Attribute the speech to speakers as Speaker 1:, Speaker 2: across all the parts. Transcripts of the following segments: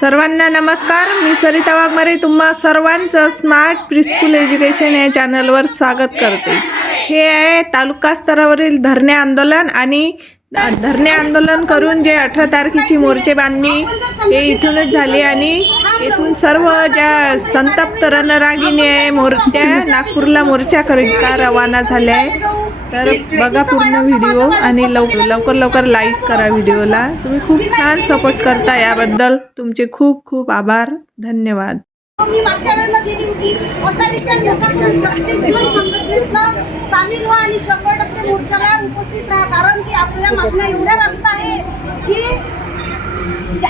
Speaker 1: सर्वांना नमस्कार. मी सरिता वाघमारे तुम्हा सर्वांचं स्मार्ट प्रिस्कूल एज्युकेशन या चॅनलवर स्वागत करते. हे आहे तालुका स्तरावरील धरणे आंदोलन आणि धरणे आंदोलन करून जे अठरा तारखेची मोर्चे बांधणी हे इथूनच झाली आणि इथून सर्व ज्या संतप्त रणरागिणी आहे मोर नागपूरला नागपूरला मोर्चाकरिता रवाना झाल्या आहे. तर बघा पूर्ण व्हिडिओ आणि लवकर लवकर लवकर लाईक करा व्हिडिओला. तुम्ही खूप छान सपोर्ट करता याबद्दल. तुमचे खूप खूप आभार. धन्यवाद.
Speaker 2: मी मागच्या वेळेला गेली होती. असा विचार घेता संघटनेतनं सामील व्हा आणि शंभर टक्के मोर्चाला उपस्थित राहा. कारण की आपल्या मागण्या एवढ्या रस्ता आहे की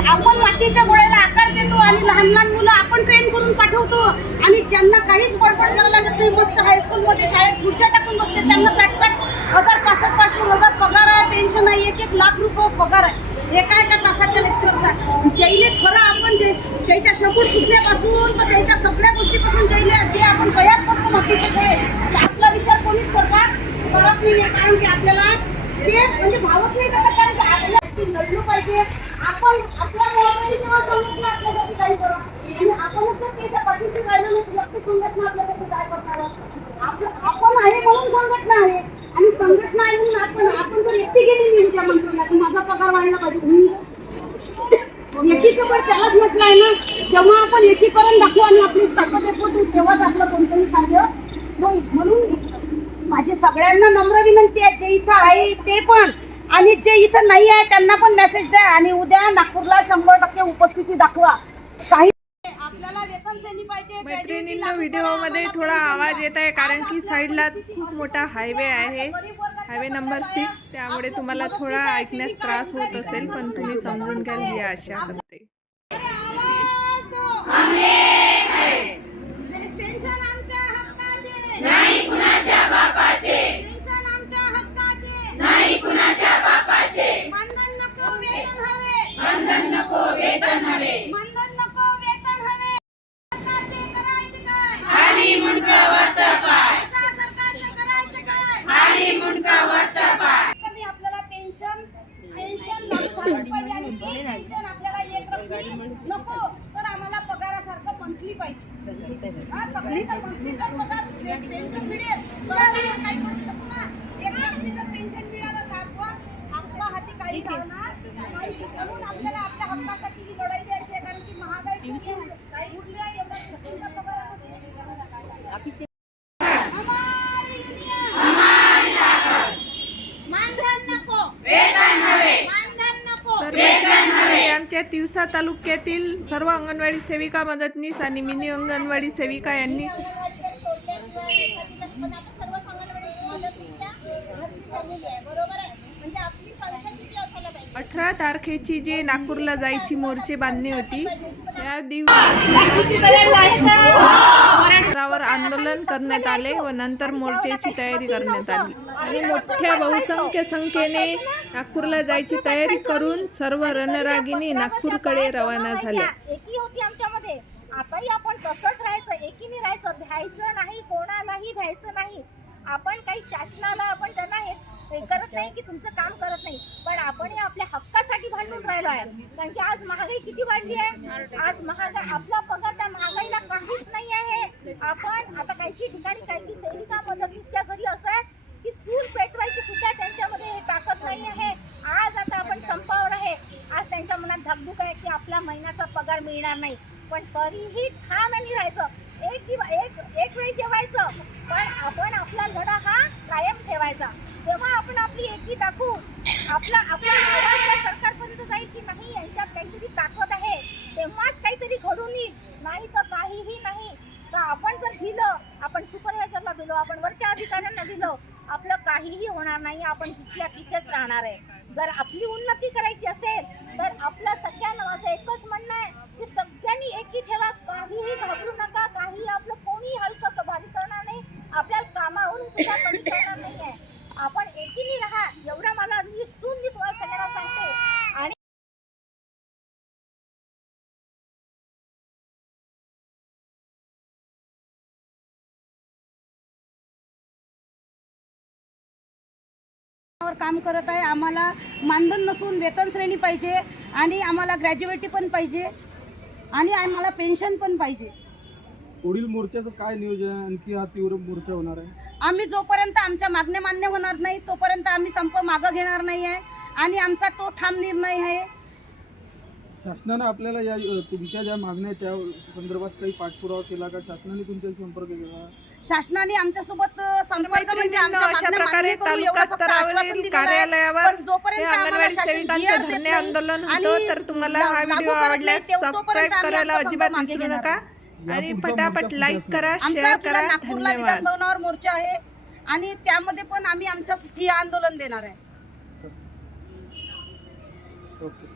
Speaker 2: आपण मातीच्या गोळ्याला आकार देतो आणि लहान लहान मुलं आपण ट्रेन करून पाठवतो आणि ज्यांना काहीच बडबड करावं लागत नाही मस्त हायस्कूलमध्ये शाळेत खुर्च्या टाकून बसते त्यांना साठ साठ हजार पासष्ट पासष्ट हजार पगार आहे पेन्शन आहे एक एक लाख रुपये पगार आहे. एका एका तासाच्या लेक्चरचा जैले खरं आपण जे त्याच्या शपूट पुसण्यापासून तर त्याच्या सगळ्या गोष्टीपासून जैले जे आपण तयार करतो मातीचे आपला विचार कोणीच सरकार करत नाही आहे कारण की आपल्याला ते म्हणजे भावच नाही करत. कारण की आपल्यासाठी लढलो पाहिजे. आपण आपल्या मोबाईल किंवा संघटना आपल्यासाठी काही करा. आणि आपणच जर त्याच्या पाठीशी राहिलो नाही तर संघटना आपल्यासाठी काय करणार आपलं आपण आहे म्हणून संघटना आहे आणि संघटना आहे म्हणून आपण आपण जर एकटी गेली मी त्या मंत्र्याला तर माझा पगार वाढला पाहिजे. मी त्यालाच म्हटलं आहे ना जेव्हा आपण एकीकरण दाखवू आणि आपली ताकद दाखवतो तेव्हाच आपलं कोणतंही कार्य होईल. म्हणून माझे सगळ्यांना नम्र विनंती आहे जे इथं आहे ते पण. आणि जे इथं नाही आहे त्यांना पण मेसेज द्या आणि उद्या नागपूरला शंभर टक्के उपस्थिती दाखवा. काही मैत्रिणींना व्हिडिओमध्ये थोडा आवाज येत आहे कारण की साईडला खूप मोठा हायवे आहे. हायवे नंबर सिक्स त्यामुळे तुम्हाला थोडा ऐकण्यास त्रास होत असेल पण तुम्ही समजून घ्याल ही आशा करते
Speaker 3: पेन्शन आमच्या हक्काचे
Speaker 4: नाही कुणाच्या बापाचे
Speaker 3: पेन्शन आमच्या हक्काचे
Speaker 4: नाही कुणाच्या बापाचे
Speaker 3: मानधन नको वेतन हवे
Speaker 4: मानधन नको वेतन हवे
Speaker 3: मानधन नको वेतन हवे सरकारचे करायचे काय
Speaker 4: खाली मुंडका वरत पाय
Speaker 3: सरकारचे करायचे काय
Speaker 4: खाली मुंडका वरत पाय
Speaker 2: कमी आपल्याला पेन्शन पेन्शन लागू झालं पाहिजे आणि ते पेन्शन आपल्याला एक रकमी नको तर आम्हाला पगारासारखं मंथली पाहिजे हा, सगळी तर मंथलीचा पगार पेन्शन मिळेल तर आपण काही करू शकू ना एक रकमीचं पेन्शन मिळालं आपण आपल्या हाती काही. म्हणून आपल्याला आपल्या हक्कासाठी ही लढाई द्यायची आहे कारण की महागाई खूप आहे. काही उरली आहे, एवढा रकमीचा पगार आहे.
Speaker 3: हमारी union. मानधन नको मानधन नको
Speaker 1: आजच्या दिवसा तालुक्यातील सर्व अंगणवाडी सेविका मदतनीस आणि मिनी अंगणवाडी सेविका यांनी अठरा तारखेची जे नागपूरला जायची मोर्चे बांधणी होती त्या
Speaker 3: दिवशी
Speaker 1: आंदोलन करण्यात आले व नंतर मोर्चेची तयारी करण्यात आली. आणि मोठ्या बहुसंख्य संख्येने नागपूरला जायची तयारी करून सर्व रणरागिनी नागपूरकडे रवाना झाल्या
Speaker 2: एकी होती आमच्यामध्ये. आताही आपण तसंच राहायचं एकीने राहायचं भ्यायचं नाही कोणालाही भ्यायचं नाही. आपण काही शासनाला आपण त्यांना नाही की तुमचं काम करत नाही पण आपण हे आपल्या हक्कासाठी भांडून राहिलो आहे. कारण की आज महागाई किती वाढली आहे? आज महागाई आपला पगार त्या महागाईला काहीच नाही आहे. आपण आता काही ठिकाणी काही सैनिका मदतीच्या घरी असं आहे की चूल पेटवायची सुद्धा त्यांच्यामध्ये ताकद नाही आहे. आज आता आपण संपावर आहे. आज त्यांच्या मनात धकधुक आहे की आपला महिन्याचा पगार मिळणार नाही. पण तरीही ठाम आणि राहायचं. एक दिवस एक एक वेळी जेवायचं पण आपण आपला लढा हा कायम ठेवायचा. जेव्हा आपण आपली एकी दाखवू आपला आपला आवाज सरकारपर्यंत जाईल की नाही यांच्यात काहीतरी ताकद आहे. तेव्हाच काहीतरी घडून येईल. नाही तर काहीही नाही. तर आपण जर दिलं आपण सुपरवायझरला दिलो आपण वरच्या अधिकाऱ्यांना दिलं आपलं काहीही होणार नाही. आपण तिथल्या तिथेच राहणार आहे. जर आपली उन्नती करायची असेल तर आपलं सगळ्यांना माझं एकच म्हणणं आहे की सगळ्यांनी एकी ठेवा काहीही घाबरू नका काही आपलं कोणी हलकं भारी करणार नाही. आपल्याला कामावरून सुद्धा कमी करणार नाही आहे आपण एकीने राहा. एवढा मला निष्ठून मी तुम्हाला सगळ्यांना सांगते. आणि काम करत आहे. आम्हाला मानधन नसून वेतन श्रेणी पाहिजे आणि आम्हाला ग्रॅज्युएटी पण पाहिजे. आणि आम्हाला पेन्शन पण पाहिजे.
Speaker 5: पुढील मोर्चाचं काय नियोजन? आहे आणखी हा तीव्र मोर्चा होणार आहे?
Speaker 2: आम्ही जोपर्यंत आमच्या मागण्या मान्य होणार नाही तोपर्यंत आम्ही संप मागं घेणार नाही आहे आणि आमचा तो ठाम निर्णय आहे
Speaker 5: शासनानं आपल्याला या तुमच्या ज्या मागण्या आहेत त्या संदर्भात काही पाठपुरावा केला का? शासनाने तुमच्याशी संपर्क केला?
Speaker 2: शासनाने आमच्यासोबत संपर्क म्हणजे मैत्रिणींनो,
Speaker 1: आमच्या अशा मागण्या प्रकारे मान्य करू तालुका एवढं फक्त आश्वासन स्तरावरील दिलेलं आहे. कार्यालयावर पण जोपर्यंत हे आम्हाला अंगणवाडी शासन सेविकांचे GR देत धरणे नाही आंदोलन आणि होतं तर तुम्हाला हा लागू व्हिडिओ करत आवडल्यास तेव्हा- सबस्क्राईब तोपर्यंत आम्ही करायला आमचा अजिबात संप मागे विसरू घेणार नका आणि पटापट मोर्चा लाईक कुठे करा आमचा शेअर किल्ला करा. नागपूरला धन्यवाद.
Speaker 2: मोर्चा आहे आणि त्यामध्ये पण आम्ही आमच्या ठिय्या आंदोलन देणार आहे. ओके.